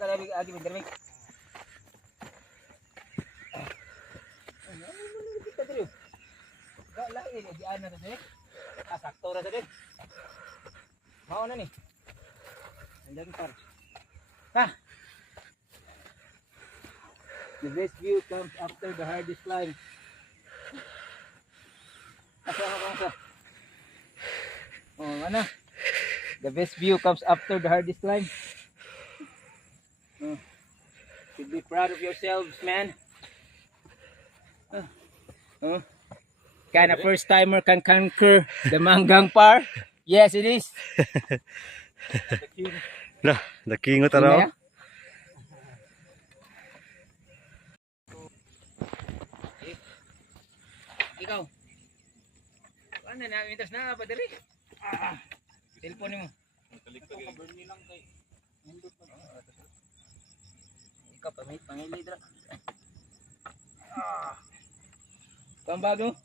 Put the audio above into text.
ka lagi agi bendermik. Kita dulu. Gak lah ini di ana tadi. Sakto ra tadi. Mau na ni. Andiyan par. Ah. The best view comes after the hardest climb. Asa ako sa? Oh, ano? The best view comes after the hardest climb. Oh. Should be proud of yourselves, man. Oh. Can a first timer can conquer the Manggang Par? Yes, it is. Lah, nakingot araw. Ikaw. Ano na, mintas na pa dali. Telepon mo. Ikaw pamili dra. Kang bago?